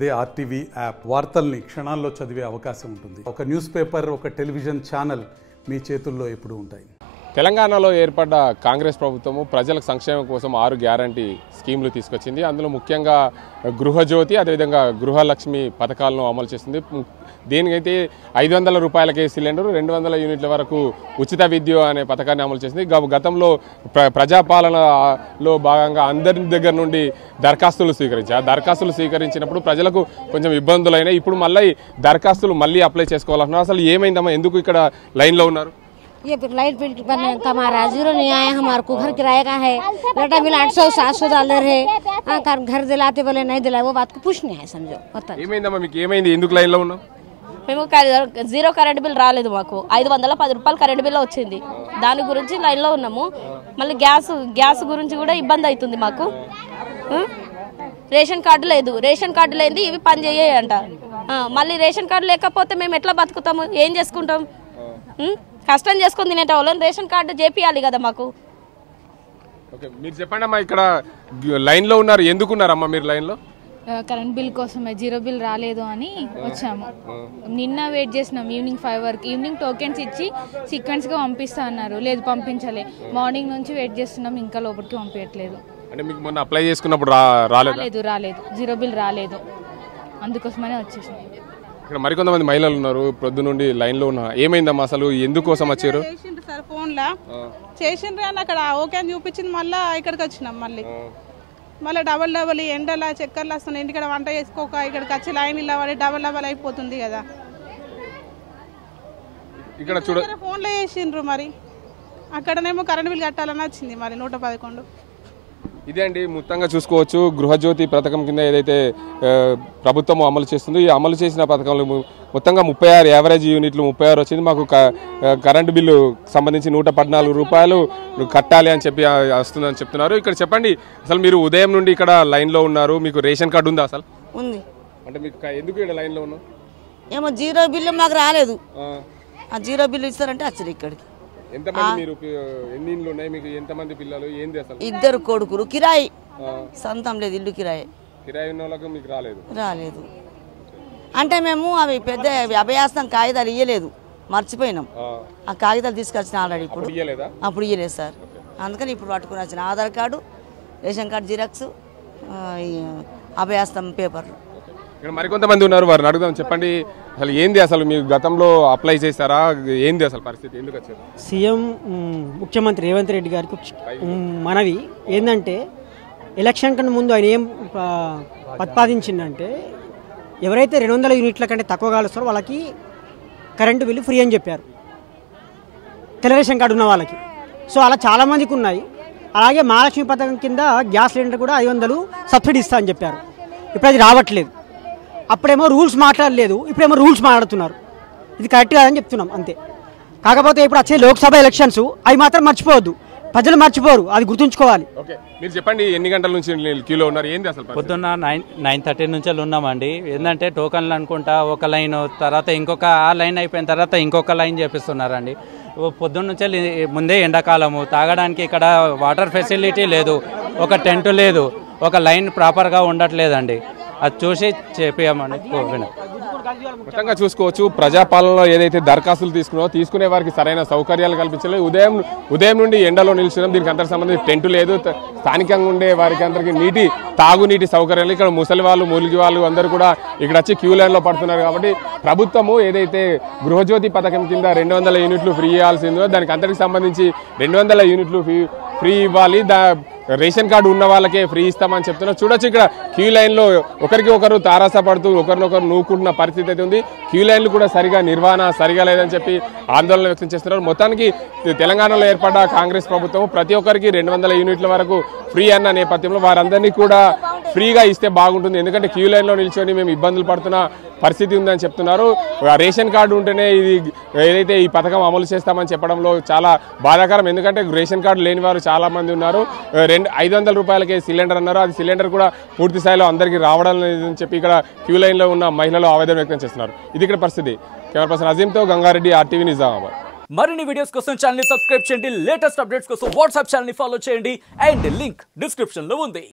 అదే RTV app వార్తల్ని క్షణాల్లో చదివే అవకాశం ఉంటుంది. ఒక న్యూస్ పేపర్, ఒక టెలివిజన్ ఛానల్ మీ చేతుల్లో ఎప్పుడూ ఉంటాయి. తెలంగాణలో ఏర్పడ్డ కాంగ్రెస్ ప్రభుత్వము ప్రజలకు సంక్షేమం కోసం 6 గ్యారంటీ స్కీములు తీసుకొచ్చింది. అందులో ముఖ్యంగా గృహజ్యోతి, అదేవిధంగా గృహలక్ష్మి పథకాలను అమలు చేస్తుంది. దీనికైతే 500 రూపాయలకే సిలిండరు, 200 యూనిట్ల వరకు ఉచిత విద్యుత్ అనే పథకాన్ని అమలు చేసింది. గతంలో ప్రజాపాలనలో భాగంగా అందరి దగ్గర నుండి దరఖాస్తులు స్వీకరించారు. ఆ దరఖాస్తులు స్వీకరించినప్పుడు ప్రజలకు కొంచెం ఇబ్బందులైనా ఇప్పుడు మళ్ళీ దరఖాస్తులు మళ్ళీ అప్లై చేసుకోవాలంటున్నారు. అసలు ఏమైందమ్మా, ఎందుకు ఇక్కడ లైన్లో ఉన్నారు? ये लाइट बिल का हमारा जीरो नहीं आया, हमारे को घर किराए का है, लाटा बिल 800-700 डॉलर है, घर दिलाते बोले नहीं दिलाए, वो बात को पूछ नहीं है समझो. ఏమైందమ్మా, మీకు ఏమైంది, ఎందుకు లైన్లో ఉన్నాం? మేము జీరో కరెంట్ బిల్ రాలేదు, మాకు 510 రూపాయలు కరెంట్ బిల్ వచ్చింది. దాని గురించి లైన్లో ఉన్నాము. మళ్ళీ గ్యాస్ గురించి కూడా ఇబ్బంది అవుతుంది మాకు. రేషన్ కార్డు లేదు, రేషన్ కార్డు లేనిది ఇవి పని చేయంట. మళ్ళీ రేషన్ కార్డు లేకపోతే మేము ఎట్లా బతుకుతాము, ఏం చేసుకుంటాం? కష్టం చేసుకుని తినేట వాళ్ళని రేషన్ కార్డు చేపియాలి కదా మాకు. ఓకే, మీరు చెప్పండి అమ్మా, ఇక్కడ లైన్లో ఉన్నారు, ఎందుకున్నారమ్మా మీరు లైన్లో? కరెంట్ బిల్ కోసమే, జీరో బిల్ రాలేదు అని వచ్చాము. నిన్న వెయిట్ చేసినాం ఈవినింగ్ 5 వరకు. ఈవినింగ్ టోకెన్స్ ఇచ్చి సీక్వెన్స్గా పంపిస్తా అన్నారు, లేదు పంపించలే. మార్నింగ్ నుంచి వెయిట్ చేస్తున్నాం, ఇంకా లోపలికి పంపించట్లేదు. అంటే మీకు మొన్న అప్లై చేసుకున్నప్పుడు రాలేదు, జీరో బిల్ రాలేదు, అందుకోసమనే వచ్చేసాం. ఇక్కడ మరికొంతమంది మహిళలు ఉన్నారు, ప్రొద్దు నుండి లైన్లో ఉన్నారు. ఏమైందమ్మా, అసలు ఎందుకోసం వచ్చారు? సార్ ఫోన్లో చేసిండ్రు అని అక్కడ ఓకే అని చూపించింది. మళ్ళీ ఇక్కడికి వచ్చినాం. మళ్ళీ డబల్ ఎండలా చక్కర్లు వస్తున్నాయి. ఇంటికాడ వంట చేసుకోక ఇక్కడికి వచ్చి లైన్ ఇలా పడి డబల్ అయిపోతుంది కదా. ఇక్కడ చూడ ఫోన్లో చేసిండ్రు, మరి అక్కడనేమో కరెంట్ బిల్ కట్టాలని వచ్చింది మరి 111. ఇదే అండి, మొత్తంగా చూసుకోవచ్చు. గృహజ్యోతి పథకం కింద ఏదైతే ప్రభుత్వం అమలు చేస్తుందో, ఈ అమలు చేసిన పథకంలో మొత్తంగా 36 యావరేజ్ యూనిట్లు 36 వచ్చింది. మాకు కరెంటు బిల్లు సంబంధించి 114 రూపాయలు కట్టాలి అని చెప్పి వస్తుందని చెప్తున్నారు. ఇక్కడ చెప్పండి, అసలు మీరు ఉదయం నుండి ఇక్కడ లైన్లో ఉన్నారు, మీకు రేషన్ కార్డు ఉందా? అసలు ఉంది. అంటే మీకు ఎందుకు ఇక్కడ లైన్లో ఉన్నాం? ఏమో జీరో బిల్లు మాకు రాలేదు. ఆ జీరో బిల్లు ఇస్తారంటే వచ్చారు ఇక్కడికి. ఎంతమంది మీరు, ఎన్ని ఇండ్లు ఉన్నాయి మీకు, ఎంతమంది పిల్లలు, ఏంది అసలు? 2 కొడుకులు, కిరాయి, సొంతం లేదు, ఇల్లు కిరాయి. కిరాయి ఉన్న వాళ్ళకు మీకు రాలేదు అంటే మేము అవి పెద్ద అభయాస్తం కాగితాలు ఇయ్యలేదు, మర్చిపోయినాం. ఆ కాగితాలు తీసుకొచ్చిన ఆల్రెడీ. ఇప్పుడు అప్పుడు ఇయ్యలేదు సార్, అందుకని ఇప్పుడు పట్టుకుని వచ్చిన Aadhaar card, ration card xerox, అభయాస్తం పేపర్. ఇక్కడ మరికొంతమంది ఉన్నారు, వారిని అడుగుదాం. చెప్పండి, అసలు ఏంది, అసలు మీరు గతంలో అప్లై చేశారా, ఏంది అసలు పరిస్థితి, ఎందుకు వచ్చారు? సీఎం ముఖ్యమంత్రి రేవంత్ రెడ్డి గారికి మనవి ఏంటంటే, ఎలక్షన్ కన్నా ముందు ఆయన ఏం ప్రతిపాదించిందంటే, ఎవరైతే 200 యూనిట్ల కంటే తక్కువ కాలుస్తారో వాళ్ళకి కరెంటు బిల్లు ఫ్రీ అని చెప్పారు, తెల్ల రేషన్ కార్డు ఉన్న వాళ్ళకి. సో అలా చాలామందికి ఉన్నాయి. అలాగే మహాలక్ష్మి పథకం కింద గ్యాస్ సిలిండర్ కూడా 500 సబ్సిడీ ఇస్తా అని చెప్పారు. ఇప్పుడు అది రావట్లేదు. అప్పుడేమో రూల్స్ మాట్లాడలేదు, ఇప్పుడేమో రూల్స్ మాట్లాడుతున్నారు. ఇది కరెక్ట్ కాదని చెప్తున్నాం అంతే. కాకపోతే ఇప్పుడు వచ్చే లోక్సభ ఎలక్షన్స్ అవి మాత్రం మర్చిపోవద్దు, ప్రజలు మర్చిపోరు, అది గుర్తుంచుకోవాలి. ఓకే, మీరు చెప్పండి, ఎన్ని గంటల నుంచి క్యూలో ఉన్నారు, ఏంది అసలు? పొద్దున్న 9:30 నుంచి ఉన్నామండి. ఏంటంటే టోకన్లు అనుకుంటా, ఒక లైన్ తర్వాత ఇంకొక, ఆ లైన్ అయిపోయిన తర్వాత ఇంకొక లైన్ చేపిస్తున్నారండి. పొద్దున్న నుంచి ముందే ఎండాకాలము, తాగడానికి ఇక్కడ వాటర్ ఫెసిలిటీ లేదు, ఒక టెంట్ లేదు, ఒక లైన్ ప్రాపర్గా ఉండట్లేదండి. అది చూసి చెప్పామని కోరిన. మొత్తంగా చూసుకోవచ్చు, ప్రజాపాలనలో ఏదైతే దరఖాస్తులు తీసుకునే వారికి సరైన సౌకర్యాలు కల్పించలేదు. ఉదయం నుండి ఎండలో నిలిచినాం. దీనికి అందరికి సంబంధించి టెంట్ లేదు. స్థానికంగా ఉండే వారికి అందరికీ తాగునీటి సౌకర్యాలు, ఇక్కడ ముసలి వాళ్ళు, మూలిగి వాళ్ళు అందరూ కూడా ఇక్కడ వచ్చి క్యూ లైన్లో పడుతున్నారు. కాబట్టి ప్రభుత్వము ఏదైతే గృహజ్యోతి పథకం కింద 200 యూనిట్లు ఫ్రీ ఇవ్వాల్సిందో, దానికి అందరికి సంబంధించి 200 యూనిట్లు ఫ్రీ ఇవ్వాలి. రేషన్ కార్డు ఉన్న వాళ్ళకే ఫ్రీ ఇస్తామని చెప్తున్నారు. చూడొచ్చు, ఇక్కడ క్యూ లైన్లో ఒకరికి ఒకరు తారాస పడుతూ ఒకరినొకరు నూకుంటున్న పరిస్థితి అయితే ఉంది. క్యూ లైన్లు కూడా నిర్వహణ సరిగా లేదని చెప్పి ఆందోళన వ్యక్తం చేస్తున్నారు. మొత్తానికి తెలంగాణలో ఏర్పడ్డ కాంగ్రెస్ ప్రభుత్వం ప్రతి ఒక్కరికి 200 యూనిట్ల వరకు ఫ్రీ అన్న నేపథ్యంలో వారందరినీ కూడా ఫ్రీగా ఇస్తే బాగుంటుంది. ఎందుకంటే క్యూ లైన్లో నిల్చొని మేము ఇబ్బందులు పడుతున్న పరిస్థితి ఉందని చెప్తున్నారు. రేషన్ కార్డు ఉంటేనే ఇది ఏదైతే ఈ పథకం అమలు చేస్తామని చెప్పడంలో చాలా బాధాకరం. ఎందుకంటే రేషన్ కార్డు లేని వారు చాలా మంది ఉన్నారు. 500 రూపాయలకే సిలిండర్ అన్నారు. అది సిలిండర్ కూడా పూర్తి స్థాయిలో అందరికీ రావడం లేదని చెప్పి ఇక్కడ క్యూ లైన్లో ఉన్న మహిళలు ఆవేదన వ్యక్తం చేస్తున్నారు. ఇది ఇక్కడ పరిస్థితి. కెమెరా పర్సన్ అజీంతో గంగారెడ్డి, ఆర్టీవీ నిజామాబాద్. మరిన్ని వీడియోస్ కోసం ఛానల్ ని సబ్స్క్రైబ్ చేయండి, లేటెస్ట్ అప్డేట్స్ కోసం వాట్సాప్ ఛానల్ ని ఫాలో చేయండి, అండ్ లింక్ డిస్క్రిప్షన్ లో ఉంది.